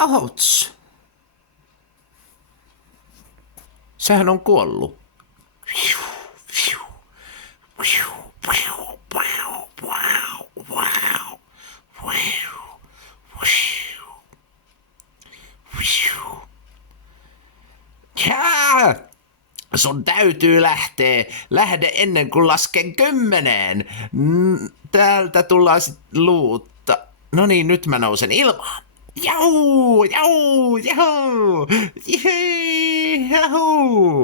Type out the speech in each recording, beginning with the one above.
Ouch! Sehän on kuollut. Jää! Sun täytyy lähteä. Lähde ennen kuin lasken 10. Täältä tullaan sit luutta. No niin, nyt mä nousen ilmaan. Jau, jau, jau, jau.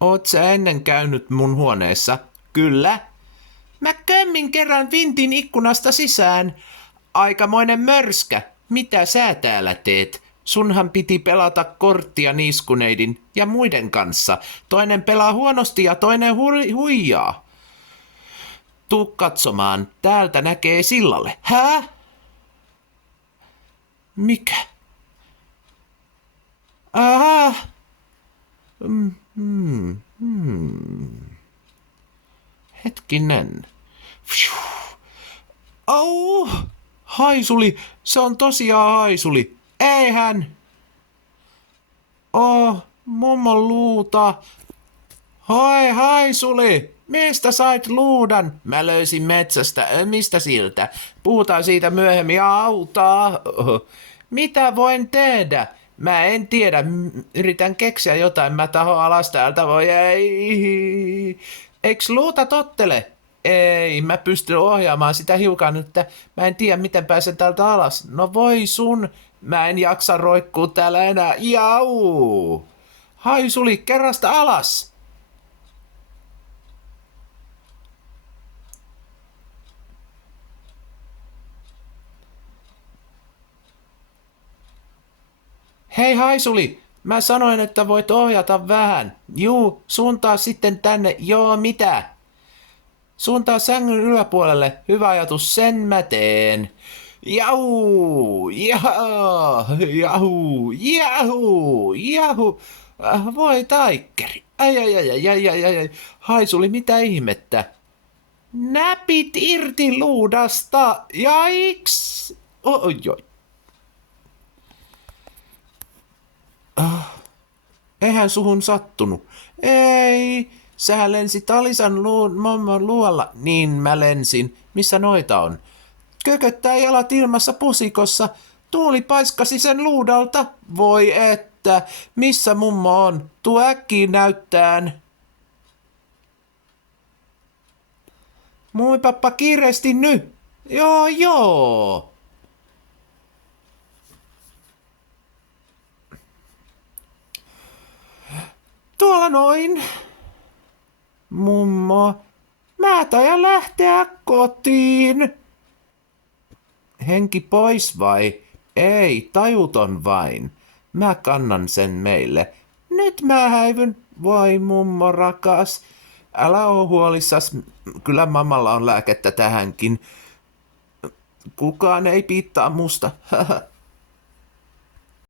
Oot sä ennen käynyt mun huoneessa? Kyllä. Mä kömmin kerran vintin ikkunasta sisään. Aikamoinen mörskä. Mitä sä täällä teet? Sunhan piti pelata korttia niiskuneidin ja muiden kanssa. Toinen pelaa huonosti ja toinen huijaa. Tuu katsomaan. Täältä näkee sillalle. Hää? Mikä? Aha. Hetkinen. Au! Haisuli! Se on tosiaan haisuli. Eihän! Mummon luuta. Hoi haisuli! Mistä sait luudan? Mä löysin metsästä. Mistä siltä? Puhutaan siitä myöhemmin. Autaa! Mitä voin tehdä? Mä en tiedä. Yritän keksiä jotain. Mä tahoan alas täältä. Voi ei. Eiks luuta tottele? Ei, mä pystyn ohjaamaan sitä hiukan, että mä en tiedä miten pääsen täältä alas. No voi sun, mä en jaksa roikkuu täällä enää. Jau! Haisuli, kerrasta alas! Hei Haisuli, mä sanoin, että voit ohjata vähän. Juu, suuntaa sitten tänne. Joo, mitä? Suuntaa sängyn yläpuolelle. Hyvä ajatus, sen mä teen. Jau, jahu, jahu. Voi taikkeri. Ai. Haisuli, mitä ihmettä? Näpit irti luudasta. Jaiks. Oi. Eihän suhun sattunut. Ei. Sähän lensit Alisan mommon luolla. Niin mä lensin. Missä noita on? Kököttää jalat ilmassa pusikossa. Tuuli paiskasi sen luudalta. Voi että. Missä mummo on? Tuu äkkiä näyttään. Moi pappa, kiireesti nyt. Joo. Tuolla noin. Mummo, mä taidan lähteä kotiin. Henki pois vai? Ei, tajuton vain. Mä kannan sen meille. Nyt mä häivyn. Voi mummo rakas. Älä oo huolissas. Kyllä mammalla on lääkettä tähänkin. Kukaan ei piittaa musta.